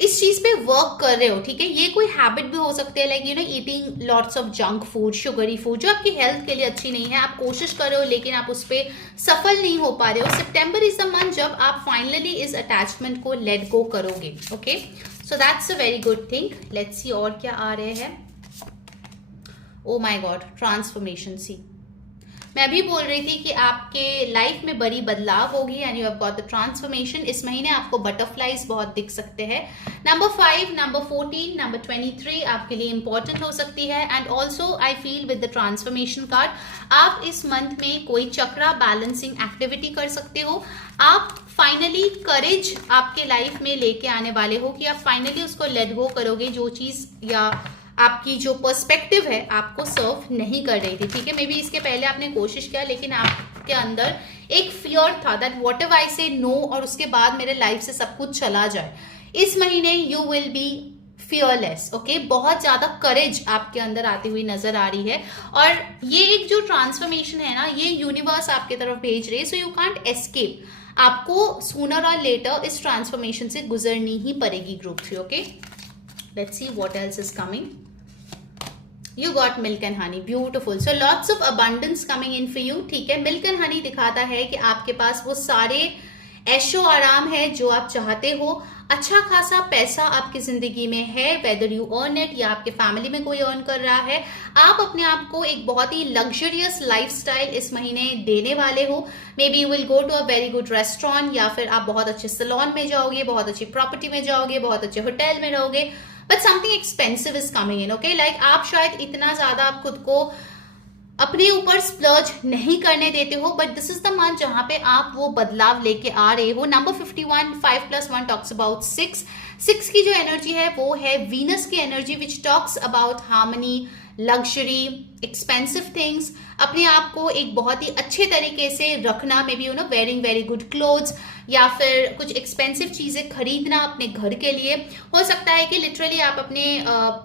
इस चीज पे वर्क कर रहे हो, ठीक है। ये कोई हैबिट भी हो सकती है, like you know eating lots of junk food, sugary food, जो आपकी हेल्थ के लिए अच्छी नहीं है। आप कोशिश कर रहे हो लेकिन आप उस पर सफल नहीं हो पा रहे हो। सितंबर इज द मंथ जब आप फाइनली इस अटैचमेंट को लेट गो करोगे। Okay, so that's a very good thing. Let's see और क्या आ रहे हैं। ओ माई गॉड, ट्रांसफॉर्मेशन। सी, मैं अभी बोल रही थी कि आपके लाइफ में बड़ी बदलाव होगी and you have got the transformation. इस महीने आपको बटरफ्लाइज बहुत दिख सकते हैं। नंबर 5, नंबर 14, नंबर 23 आपके लिए इंपॉर्टेंट हो सकती है। And also I feel with the transformation card, आप इस मंथ में कोई चक्रा बैलेंसिंग एक्टिविटी कर सकते हो। आप फाइनली करेज आपके लाइफ में लेके आने वाले हो कि आप फाइनली उसको लेट गो करोगे, जो चीज या आपकी जो पर्सपेक्टिव है आपको सर्व नहीं कर रही थी, ठीक है। मे बी इसके पहले आपने कोशिश किया लेकिन आपके अंदर एक फियर था दैट व्हाट एवर आई से नो, और उसके बाद मेरे लाइफ से सब कुछ चला जाए। इस महीने you will be fearless, okay, बहुत ज्यादा करेज आपके अंदर आती हुई नजर आ रही है। और ये एक जो ट्रांसफॉर्मेशन है ना, ये यूनिवर्स आपके तरफ भेज रही है, सो यू कांट एस्केप। आपको सूनर और लेटर इस ट्रांसफॉर्मेशन से गुजरनी ही पड़ेगी group 3। Okay, let's see what else is coming. You got milk and honey, beautiful. So lots of abundance coming in for you, ठीक है। मिल्क एंड हनी दिखाता है कि आपके पास वो सारे ऐशो आराम है जो आप चाहते हो। अच्छा खासा पैसा आपकी जिंदगी में है, वेदर यू अर्न इट या आपके फैमिली में कोई अर्न कर रहा है। आप अपने आप को एक बहुत ही लग्जरियस लाइफस्टाइल इस महीने देने वाले हो। May be you will go to a very good restaurant, या फिर आप बहुत अच्छे सैलून में जाओगे, बहुत अच्छी प्रॉपर्टी में जाओगे, बहुत अच्छे होटल में रहोगे, but something expensive is coming in. Okay, like आप शायद इतना ज्यादा आप खुद को अपने ऊपर स्प्लर्ज नहीं करने देते हो, but this is the month जहां पे आप वो बदलाव लेके आ रहे हो। नंबर 51, 5 + 1 टॉक्स अबाउट 6 की जो एनर्जी है वो है वीनस की energy, which talks about harmony, luxury, expensive things, अपने आप को एक बहुत ही अच्छे तरीके से रखना, may be you know wearing very good clothes, या फिर कुछ एक्सपेंसिव चीजें खरीदना अपने घर के लिए। हो सकता है कि लिटरली आप अपने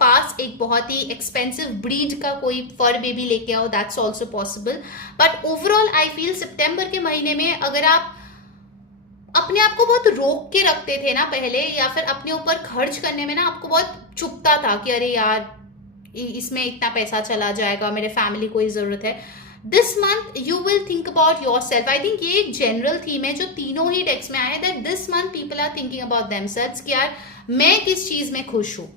पास एक बहुत ही एक्सपेंसिव ब्रीड का कोई फर बेबी लेके आओ, that's also possible. But overall I feel सितंबर के महीने में अगर आप अपने आप को बहुत रोक के रखते थे ना पहले, या फिर अपने ऊपर खर्च करने में ना आपको बहुत चुभता था कि अरे यार इसमें इतना पैसा चला जाएगा, मेरे फैमिली को ही जरूरत है। This month you will think about your self. I think ये एक जनरल थीम है जो तीनों ही टेक्स्ट में आया, that this month people are thinking about themselves कि यार मैं किस चीज में खुश हूँ,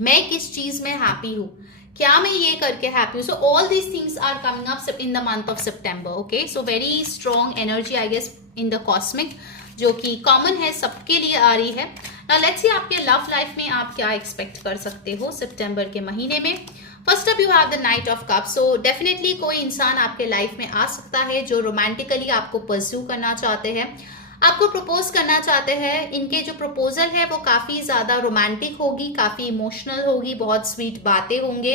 मैं किस चीज में हैप्पी हूँ, क्या मैं ये करके हैप्पी हूँ। So all these things are coming up in the month of September. Okay, so very strong energy I guess in the cosmic, जो कि कॉमन है, सबके लिए आ रही है। नाउ लेट्स सी आपके लव लाइफ में आप क्या एक्सपेक्ट कर सकते हो सितंबर के महीने में। First up you have the knight of cup. So definitely कोई इंसान आपके लाइफ में आ सकता है जो रोमांटिकली आपको परस्यू करना चाहते हैं, आपको प्रपोज करना चाहते हैं। इनके जो प्रपोजल है वो काफी ज्यादा रोमांटिक होगी, काफी इमोशनल होगी, बहुत स्वीट बातें होंगे।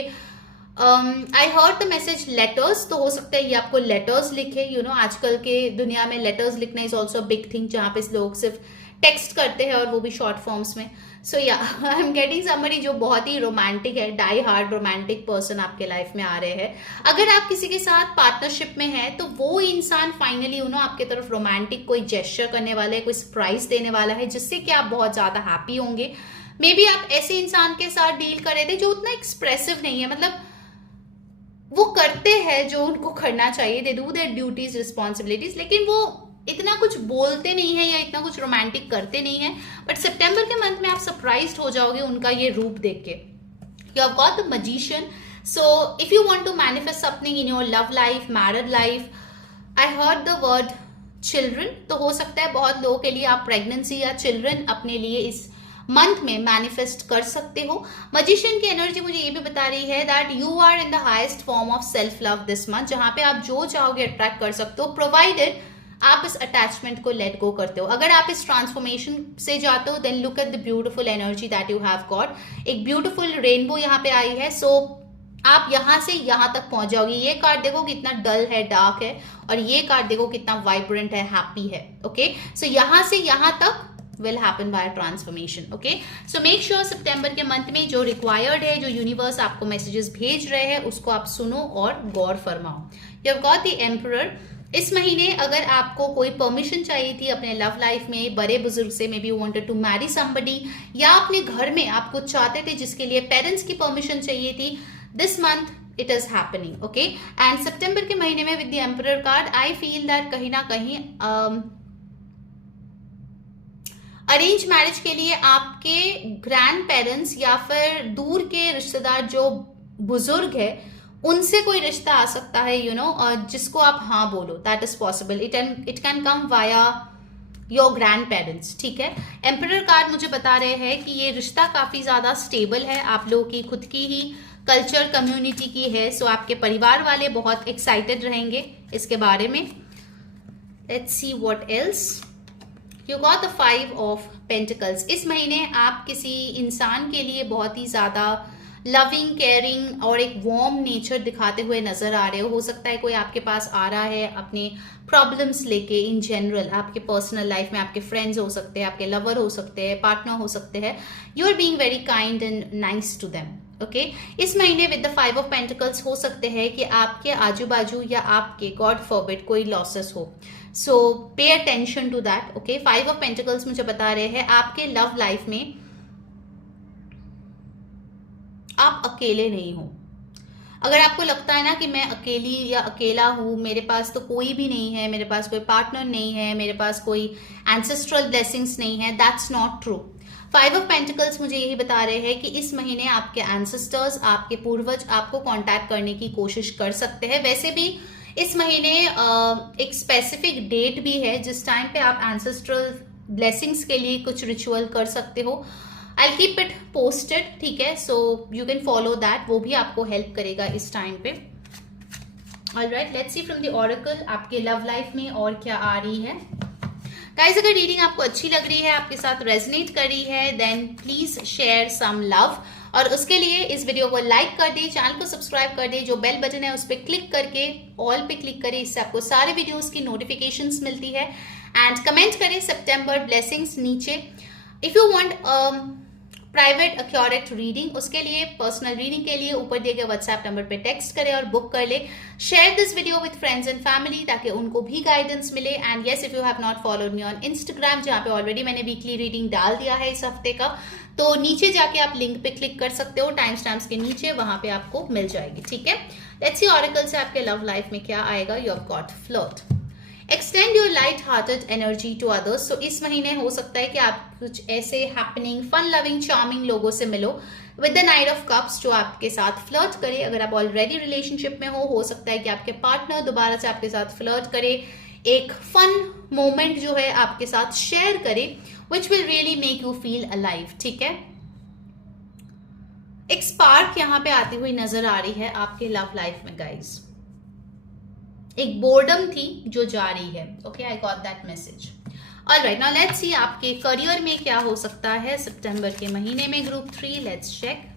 आई हर्ड द मैसेज लेटर्स, तो हो सकता है ये आपको लेटर्स लिखे। यू नो आजकल के दुनिया में लेटर्स लिखना इज ऑल्सो बिग थिंग, जहाँ पे लोग सिर्फ टेक्स्ट करते हैं और वो भी शॉर्ट फॉर्म्स में। सो या आई एम गेटिंग समबडी जो बहुत ही रोमांटिक है, डाई हार्ड रोमांटिक पर्सन आपके लाइफ में आ रहे हैं। अगर आप किसी के साथ पार्टनरशिप में हैं तो वो इंसान फाइनली यू नो आपके तरफ रोमांटिक कोई जेस्चर करने वाला है, कोई सरप्राइज देने वाला है, जिससे कि आप बहुत ज्यादा हैप्पी होंगे। मे बी आप ऐसे इंसान के साथ डील कर रहे थे जो उतना एक्सप्रेसिव नहीं है, मतलब वो करते हैं जो उनको करना चाहिए, they do their duties responsibilities, लेकिन वो इतना कुछ बोलते नहीं है या इतना कुछ रोमांटिक करते नहीं है। बट सितंबर के मंथ में आप सरप्राइज्ड हो जाओगे उनका ये रूप देख के। You have got the magician. So if you want to manifest something in your love life, married life, I heard the word children, तो हो सकता है बहुत लोगों के लिए आप प्रेगनेंसी या चिल्ड्रन अपने लिए इस मंथ में मैनिफेस्ट कर सकते हो। मजिशियन की एनर्जी मुझे ये भी बता रही है that you are in the highest form of self love this month, जहां पे आप जो चाहोगे अट्रैक्ट कर सकते हो, प्रोवाइडेड आप इस अटैचमेंट को लेट गो करते हो। अगर आप इस ट्रांसफॉर्मेशन से जाते हो then look at the beautiful energy that you have got. एक ब्यूटीफुल रेनबो यहाँ पे आई है। सो आप यहां से यहां तक पहुंच जाओगे। ये कार्ड देखो कितना डल है, डार्क है, और ये कार्ड देखो कितना वाइब्रेंट है, हैप्पी है। ओके, सो यहां से यहां तक will happen by transformation. Okay, so make sure सितंबर के मंथ में जो रिक्वायर्ड है, जो यूनिवर्स आपको मैसेजेस भेज रहे हैं, उसको आप सुनो और गौर फरमाओ। You have got the Emperor। इस महीने अगर आपको कोई परमिशन चाहिए थी अपने लव लाइफ में बड़े बुजुर्ग से, may B you wanted to marry somebody, या अपने घर में आप कुछ चाहते थे जिसके लिए पेरेंट्स की परमिशन चाहिए थी, this month it is happening. Okay, and सितंबर के महीने में with the emperor card I feel that कहीं ना कहीं अरेंज मैरिज के लिए आपके ग्रैंड पेरेंट्स या फिर दूर के रिश्तेदार जो बुजुर्ग है उनसे कोई रिश्ता आ सकता है, यू नो, और जिसको आप हाँ बोलो, that is possible. It can come via your grand parents. ठीक है, एम्परर कार्ड मुझे बता रहे हैं कि ये रिश्ता काफी ज्यादा स्टेबल है, आप लोगों की खुद की ही कल्चर कम्युनिटी की है। सो आपके परिवार वाले बहुत एक्साइटेड रहेंगे इसके बारे में। Let's see what else. You got the 5 of pentacles. इस महीने आप किसी इंसान के लिए बहुत ही ज्यादा लविंग, केयरिंग और एक वार्म नेचर दिखाते हुए नजर आ रहे हो सकता है कोई आपके पास आ रहा है अपने प्रॉब्लम्स लेके। इन जनरल आपके पर्सनल लाइफ में आपके फ्रेंड्स हो सकते हैं, आपके लवर हो सकते हैं, पार्टनर हो सकते हैं। You are being very kind and nice to them. Okay, इस महीने विद द 5 ऑफ पेंटिकल्स हो सकते हैं कि आपके आजू बाजू या आपके गॉड फॉरबिड कोई लॉसेस हो। So pay attention to that. Okay, 5 of pentacles मुझे बता रहे हैं आपके लव लाइफ में आप अकेले नहीं हो। अगर आपको लगता है ना कि मैं अकेली या अकेला हूं, मेरे पास तो कोई भी नहीं है, मेरे पास कोई पार्टनर नहीं है, मेरे पास कोई एंसेस्ट्रल ब्लेसिंग्स नहीं है, that's not true. 5 of pentacles मुझे यही बता रहे हैं कि इस महीने आपके एंसेस्टर्स, आपके पूर्वज आपको कांटेक्ट करने की कोशिश कर सकते हैं। वैसे भी इस महीने एक स्पेसिफिक डेट भी है जिस टाइम पे आप एंसेस्ट्रल ब्लेसिंग्स के लिए कुछ रिचुअल कर सकते हो। I'll keep it posted, ठीक है, so you can follow that, वो भी आपको हेल्प करेगा इस टाइम पे। Alright, let's see from the oracle आपके लव लाइफ में और क्या आ रही है। गाइज, अगर रीडिंग आपको अच्छी लग रही है, आपके साथ रेजोनेट कर रही है, then please share some love, और उसके लिए इस वीडियो को लाइक कर दे, चैनल को सब्सक्राइब कर दे, जो बेल बटन है उस पर क्लिक करके ऑल पे क्लिक करें, इससे आपको सारे वीडियोस की नोटिफिकेशंस मिलती है। एंड कमेंट करें सितंबर ब्लेसिंग्स नीचे। If you want private accurate reading, उसके लिए पर्सनल रीडिंग के लिए ऊपर दिए गए व्हाट्सएप नंबर पे टेक्स्ट करें और बुक कर ले। Share this video with friends and family ताकि उनको भी गाइडेंस मिले। And yes, if you have not followed me on Instagram, जहाँ पे ऑलरेडी मैंने वीकली रीडिंग डाल दिया है इस हफ्ते का, तो नीचे जाके आप लिंक पे क्लिक कर सकते हो, टाइम स्टैम्प्स के नीचे, वहां पे आपको मिल जाएगी। ठीक है, लेट्स सी ऑरेकल से आपके लव लाइफ में क्या आएगा। You have got flirt, extend your light hearted energy to others. So इस महीने हो सकता है कि आप कुछ ऐसे हैपनिंग, फन लविंग, चार्मिंग लोगों से मिलो with the knight of cups जो आपके साथ फ्लर्ट करे। अगर आप ऑलरेडी रिलेशनशिप में हो सकता है कि आपके पार्टनर दोबारा से आपके साथ फ्लर्ट करे, एक फन मोमेंट जो है आपके साथ शेयर करे, which will really make you feel alive. ठीक है, एक स्पार्क यहां पे आती हुई नजर आ रही है आपके लव लाइफ में गाइज। एक बोर्डम थी जो जा रही है। Okay, I got that message. Alright, now let's see आपके करियर में क्या हो सकता है सितंबर के महीने में। Group 3, let's check.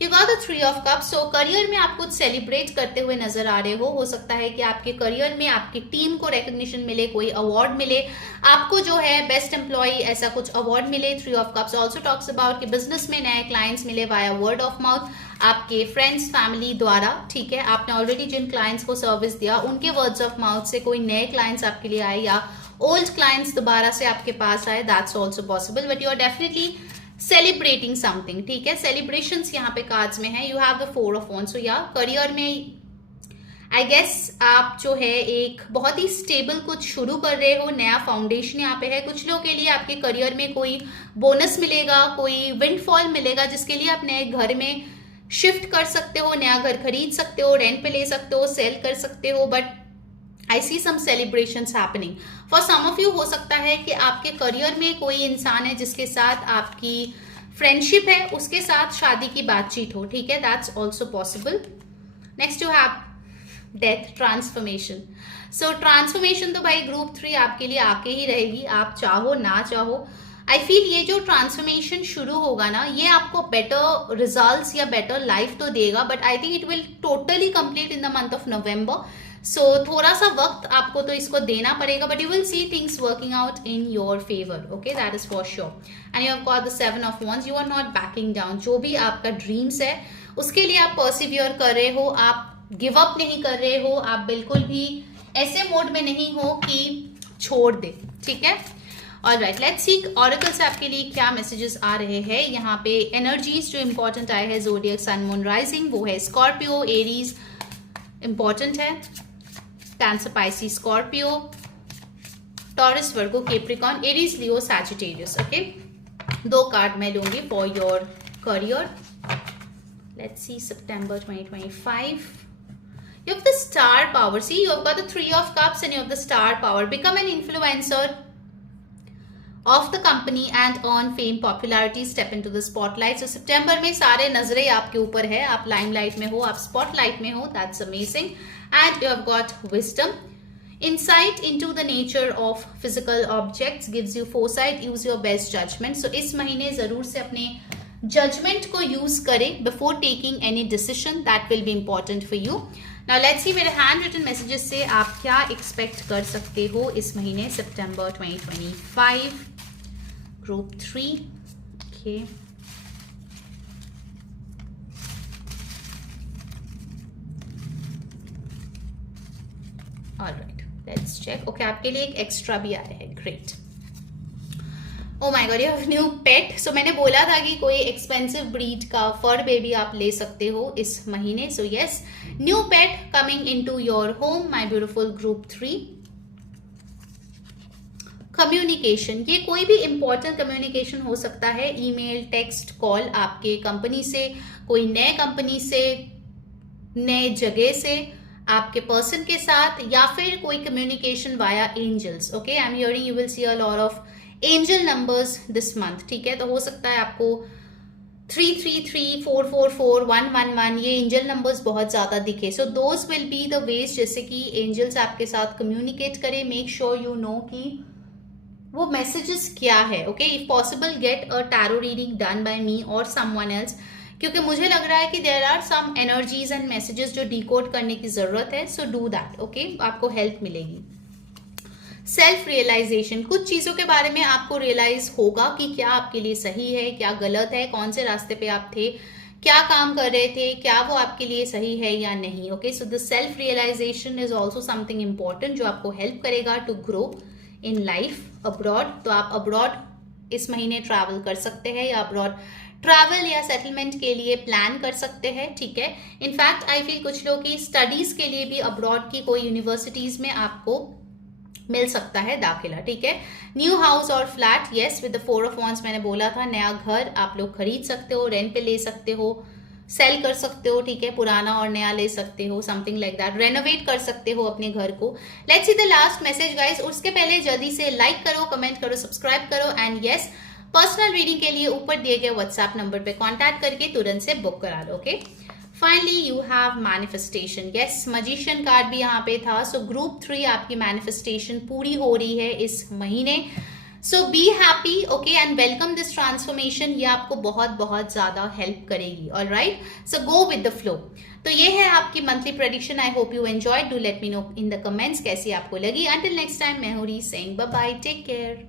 You got the 3 of cups. So career में आप कुछ सेलिब्रेट करते हुए नजर आ रहे हो सकता है कि आपके करियर में आपकी टीम को रिकॉग्निशन मिले, कोई अवार्ड मिले, आपको जो है बेस्ट एम्प्लॉय ऐसा कुछ अवार्ड मिले। 3 of cups also talks about कि बिजनेस में नए क्लाइंट्स मिले वाया वर्ड ऑफ माउथ, आपके फ्रेंड्स फैमिली द्वारा। ठीक है, आपने ऑलरेडी जिन क्लाइंट्स को सर्विस दिया उनके वर्ड्स ऑफ माउथ से कोई नए क्लाइंट्स आपके लिए आए या ओल्ड क्लाइंट्स दोबारा से आपके पास आए, that's also possible, but you are definitely celebrating something. ठीक है, सेलिब्रेशंस यहाँ पे कार्ड्स में है। You have the 4 of wands। So या करियर में आई गेस आप जो है एक बहुत ही स्टेबल कुछ शुरू कर रहे हो, नया फाउंडेशन यहाँ पे है। कुछ लोगों के लिए आपके करियर में कोई बोनस मिलेगा, कोई विंडफॉल मिलेगा जिसके लिए आप नए घर में शिफ्ट कर सकते हो, नया घर खरीद सकते हो, रेंट पे ले सकते हो, सेल कर सकते हो। But I see some celebrations happening for some of you. हो सकता है कि आपके करियर में कोई इंसान है जिसके साथ आपकी फ्रेंडशिप है, उसके साथ शादी की बातचीत हो। ठीक है, that's also possible. Next you have death, transformation. So transformation तो भाई ग्रुप 3 आपके लिए आके ही रहेगी, आप चाहो ना चाहो। आई फील ये जो ट्रांसफॉर्मेशन शुरू होगा ना, ये आपको बेटर रिजल्ट्स या बेटर लाइफ तो देगा, but I think it will totally complete in the month of November. So थोड़ा सा वक्त आपको तो इसको देना पड़ेगा, but you will see things working out in your favour. Okay, that is for sure. And you have got the 7 of wands। You are not backing down. जो भी आपका ड्रीम्स है उसके लिए आप परसिवियर कर रहे हो, आप गिव अप नहीं कर रहे हो, आप बिल्कुल भी ऐसे मोड में नहीं हो कि छोड़ दे। ठीक है, ऑलराइट, लेट्स सी ऑरेकल से आपके लिए क्या मैसेजेस आ रहे हैं। यहाँ पे एनर्जीज जो इंपॉर्टेंट आए हैं, ज़ोडिएक, सन, मून, राइजिंग, वो है स्कॉर्पियो, एरीज इंपॉर्टेंट है, कैंसर, पाइसिस, स्कॉर्पियो, टॉरस, वर्गो, कैप्रिकॉर्न, एरीज, लियो, सैजिटेरियस। ओके, 2 कार्ड मैं लूंगी for your career. Let's see September 2025। You have the star power. See, you have got the 3 of cups and you have the star power. Become an influencer of the company and earn fame, popularity, step into the spotlight. So सितंबर में सारे नजरें आपके ऊपर है, आप limelight में हो, आप स्पॉटलाइट में हो, that's amazing. And you have got wisdom. Insight into the nature of physical objects gives you foresight. Use your best judgment. So इस महीने जरूर से अपने जजमेंट को यूज करें before taking any decision, that will be important for you. Now let's सी मेरे hand written messages से आप क्या एक्सपेक्ट कर सकते हो इस महीने सितंबर 2025 group 3। Okay, all right, let's check. Okay, आपके लिए एक एक्स्ट्रा भी आया है, great. Oh my god, you have new pet. So मैंने बोला था कि कोई एक्सपेंसिव ब्रीड का फर बेबी आप ले सकते हो इस महीने। So yes, new pet coming into your home, my beautiful group 3। Communication, ये कोई भी इंपॉर्टेंट कम्युनिकेशन हो सकता है, ईमेल, टेक्स्ट, कॉल, आपके कंपनी से, कोई नए कंपनी से, नए जगह से, आपके पर्सन के साथ, या फिर कोई communication via angels. Okay, I am hearing you will see a lot of angel numbers this month. ठीक है, तो हो सकता है आपको 333, 444, 111 ये एंजल नंबर्स बहुत ज्यादा दिखे। So those will be the ways जैसे कि एंजल्स आपके साथ कम्युनिकेट करें। मेक श्योर यू नो कि वो मैसेजेस क्या है। Okay, if possible get a tarot reading done by me और समवन एल्स, क्योंकि मुझे लग रहा है कि there are some energies and messages जो डिकोड करने की जरूरत है। So do that. ओके, आपको हेल्प मिलेगी। सेल्फ रियलाइजेशन, कुछ चीज़ों के बारे में आपको रियलाइज होगा कि क्या आपके लिए सही है, क्या गलत है, कौन से रास्ते पे आप थे, क्या काम कर रहे थे, क्या वो आपके लिए सही है या नहीं। Okay, so the self realization is also something important जो आपको हेल्प करेगा to grow in life abroad. तो आप अब्रॉड इस महीने ट्रैवल कर सकते हैं या अब्रॉड ट्रैवल या सेटलमेंट के लिए प्लान कर सकते हैं, ठीक है। इनफैक्ट आई फील कुछ लोग की स्टडीज के लिए भी अब्रॉड की कोई यूनिवर्सिटीज में आपको मिल सकता है दाखिला, ठीक है। न्यू हाउस और flat, yes, with the 4 of wands मैंने बोला था, नया घर आप लोग खरीद सकते हो, रेंट पे ले सकते हो, सेल कर सकते हो, ठीक है, पुराना और नया ले सकते हो, समथिंग लाइक दैट, रेनोवेट कर सकते हो अपने घर को। Let's see the last message guys. उसके पहले जल्दी से लाइक करो, कमेंट करो, सब्सक्राइब करो एंड यस, पर्सनल रीडिंग के लिए ऊपर दिए गए व्हाट्सएप नंबर पे कांटेक्ट करके तुरंत से बुक करा लो, okay. Finally you have manifestation, yes, magician card भी यहाँ पे था। सो ग्रुप 3 आपकी मैनिफेस्टेशन पूरी हो रही है इस महीने। So be happy, okay, and welcome this transformation. ये आपको बहुत बहुत ज्यादा हेल्प करेगी, all right. So go with the flow. तो ये है आपकी monthly prediction. I hope you enjoy. Do let me know in the comments कैसी आपको लगी। अंटिल नेक्स्ट टाइम, मैं हूँ री saying bye bye, take care.